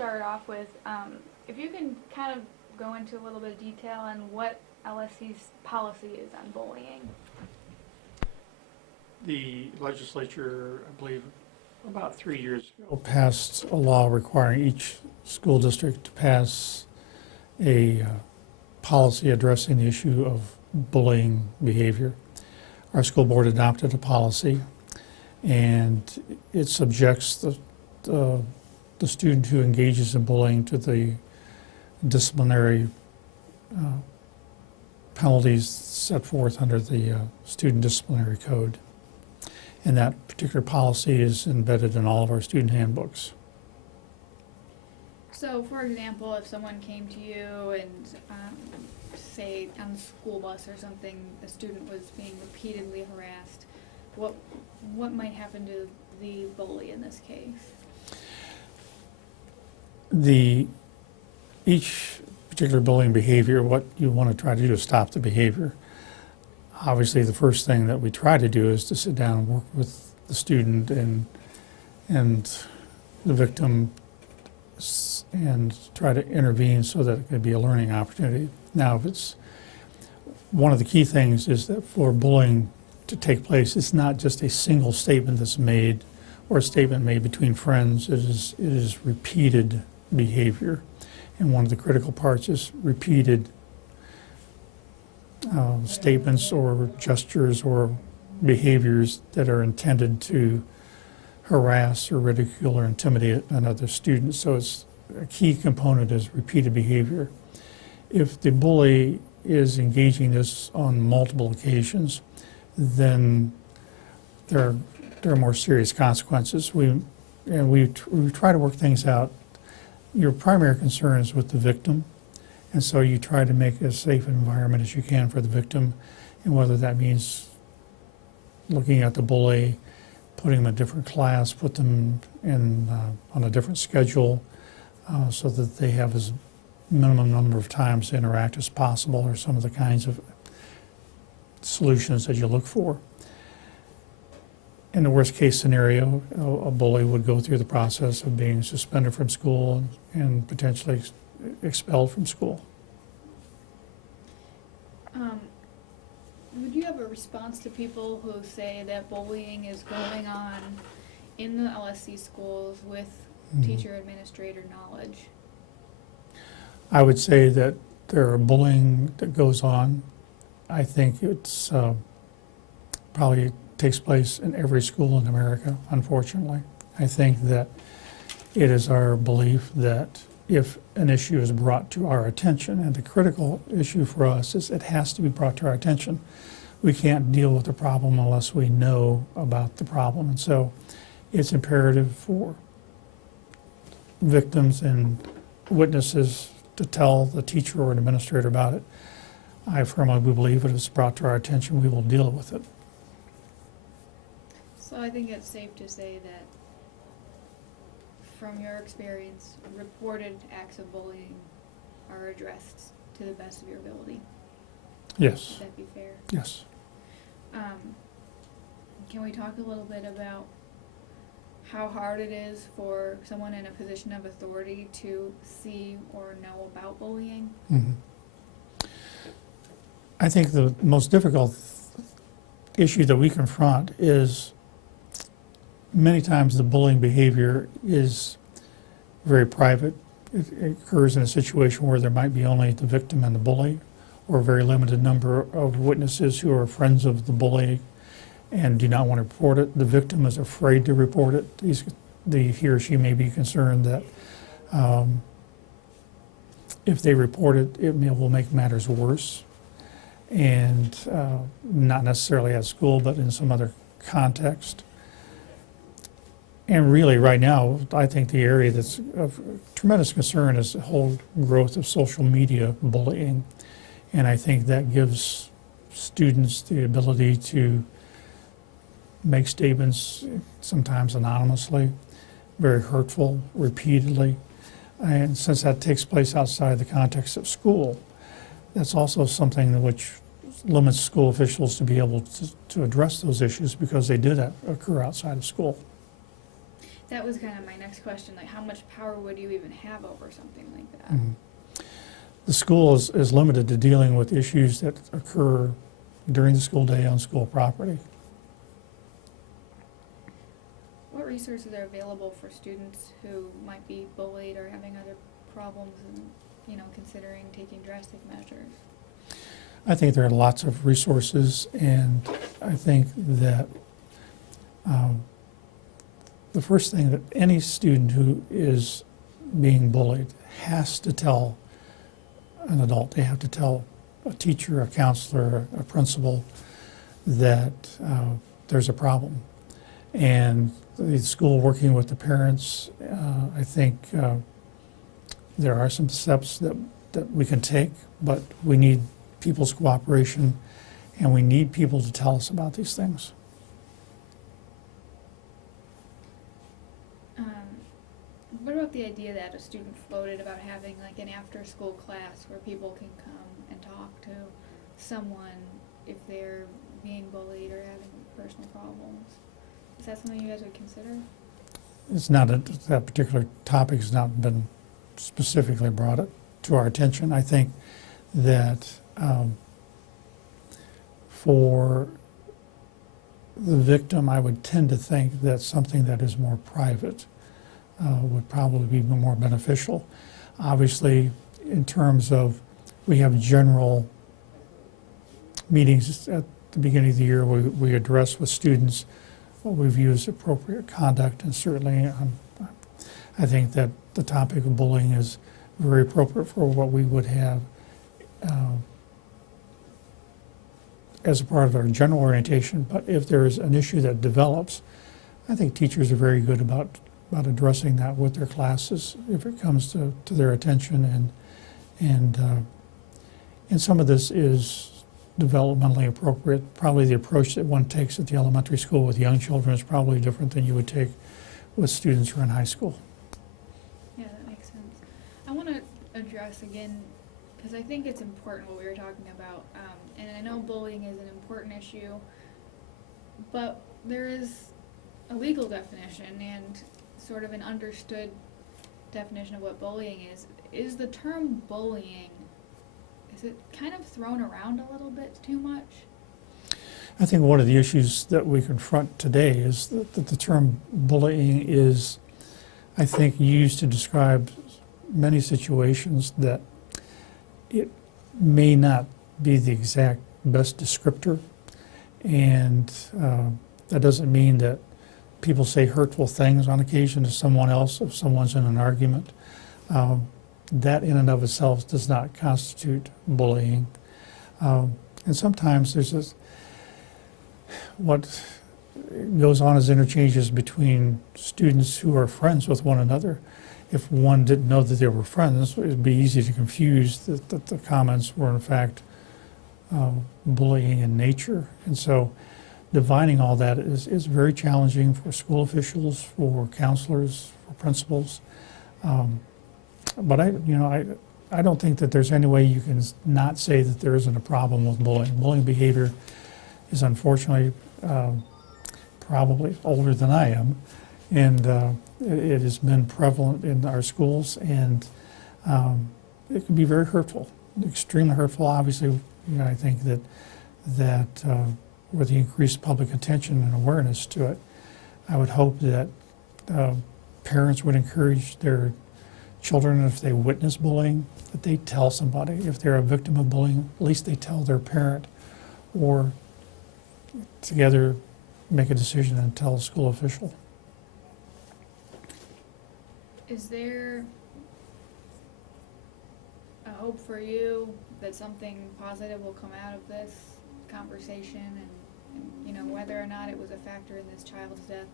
start off with, if you can kind of go into a little bit of detail on what LSC's policy is on bullying. The legislature, I believe, about 3 years ago, passed a law requiring each school district to pass a policy addressing the issue of bullying behavior. Our school board adopted a policy, and it subjects the student who engages in bullying to the disciplinary penalties set forth under the student disciplinary code. And that particular policy is embedded in all of our student handbooks. So, for example, if someone came to you and, say, on the school bus or something, a student was being repeatedly harassed, what might happen to the bully in this case? Each particular bullying behavior, what you want to try to do is stop the behavior. Obviously, the first thing that we try to do is to sit down and work with the student and the victim and try to intervene so that it could be a learning opportunity. Now, if it's one of the key things is that for bullying to take place, it's not just a single statement that's made or a statement made between friends. It is repeated behavior, and one of the critical parts is repeated statements or gestures or behaviors that are intended to harass or ridicule or intimidate another student. So it's a key component is repeated behavior. If the bully is engaging this on multiple occasions, then there are more serious consequences. We try to work things out. Your primary concern is with the victim, and so you try to make as safe an environment as you can for the victim, and whether that means looking at the bully, putting them in a different class, put them in on a different schedule so that they have as minimum number of times to interact as possible, or some of the kinds of solutions that you look for. In the worst case scenario, a bully would go through the process of being suspended from school and potentially expelled from school. Would you have a response to people who say that bullying is going on in the LSC schools with teacher administrator knowledge? I would say that there are bullying that goes on. I think it's probably takes place in every school in America, unfortunately. I think that it is our belief that if an issue is brought to our attention, and the critical issue for us is it has to be brought to our attention. We can't deal with the problem unless we know about the problem. And so it's imperative for victims and witnesses to tell the teacher or an administrator about it. I firmly believe if it's brought to our attention, we will deal with it. So I think it's safe to say that, from your experience, reported acts of bullying are addressed to the best of your ability. Yes. Would that be fair? Yes. Can we talk a little bit about how hard it is for someone in a position of authority to see or know about bullying? Mm-hmm. I think the most difficult issue that we confront is many times the bullying behavior is very private. It occurs in a situation where there might be only the victim and the bully, or a very limited number of witnesses who are friends of the bully and do not want to report it. The victim is afraid to report it. He or she may be concerned that if they report it, it will make matters worse, and not necessarily at school, but in some other context. And really, right now, I think the area that's of tremendous concern is the whole growth of social media bullying. And I think that gives students the ability to make statements, sometimes anonymously, very hurtful, repeatedly. And since that takes place outside the context of school, that's also something which limits school officials to be able to address those issues because they did occur outside of school. That was kind of my next question, like how much power would you even have over something like that? Mhm. The school is limited to dealing with issues that occur during the school day on school property. What resources are available for students who might be bullied or having other problems and, you know, considering taking drastic measures? I think there are lots of resources, and I think that the first thing that any student who is being bullied has to tell an adult, they have to tell a teacher, a counselor, a principal that there's a problem. And the school working with the parents, I think there are some steps that we can take, but we need people's cooperation, and we need people to tell us about these things. What about the idea that a student floated about having like an after-school class where people can come and talk to someone if they're being bullied or having personal problems? Is that something you guys would consider? It's not, that particular topic has not been specifically brought to our attention. I think that for the victim, I would tend to think that something that is more private would probably be more beneficial. Obviously, in terms of, we have general meetings at the beginning of the year where we address with students what we view as appropriate conduct, and certainly I think that the topic of bullying is very appropriate for what we would have as a part of our general orientation. But if there is an issue that develops, I think teachers are very good about addressing that with their classes if it comes to their attention, and some of this is developmentally appropriate. Probably the approach that one takes at the elementary school with young children is probably different than you would take with students who are in high school. Yeah, that makes sense. I want to address again, because I think it's important what we were talking about, and I know bullying is an important issue, but there is a legal definition and sort of an understood definition of what bullying is. Is the term bullying, is it kind of thrown around a little bit too much? I think one of the issues that we confront today is that the term bullying is, I think, used to describe many situations that it may not be the exact best descriptor, and that doesn't mean that people say hurtful things on occasion to someone else if someone's in an argument. That in and of itself does not constitute bullying. And sometimes there's this, what goes on as interchanges between students who are friends with one another. If one didn't know that they were friends, it would be easy to confuse that the comments were in fact bullying in nature. And so divining all that is very challenging for school officials, for counselors, for principals. But I don't think that there's any way you can not say that there isn't a problem with bullying. Bullying behavior is unfortunately probably older than I am, and it has been prevalent in our schools, and it can be very hurtful, extremely hurtful. Obviously, I think that with the increased public attention and awareness to it, I would hope that parents would encourage their children, if they witness bullying, that they tell somebody. If they're a victim of bullying, at least they tell their parent, or together make a decision and tell a school official. Is there a hope for you that something positive will come out of this conversation, and whether or not it was a factor in this child's death,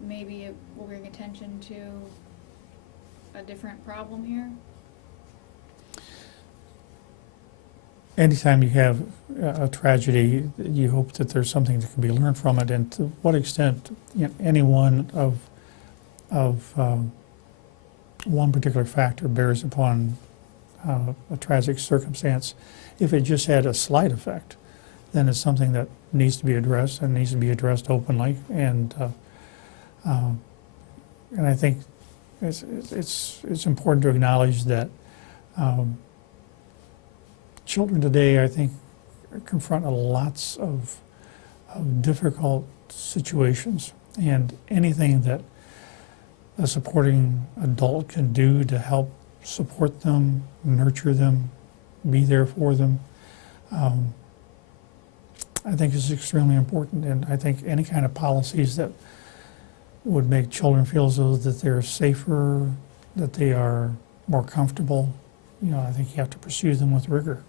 maybe it will bring attention to a different problem here? Anytime you have a tragedy, you hope that there's something that can be learned from it, and to what extent any one of one particular factor bears upon a tragic circumstance. If it just had a slight effect, then it's something that needs to be addressed, and needs to be addressed openly, and and I think it's important to acknowledge that children today, I think, confront lots of difficult situations, and anything that a supporting adult can do to help support them, nurture them, be there for them, I think is extremely important. And I think any kind of policies that would make children feel as though that they're safer, that they are more comfortable, I think you have to pursue them with rigor.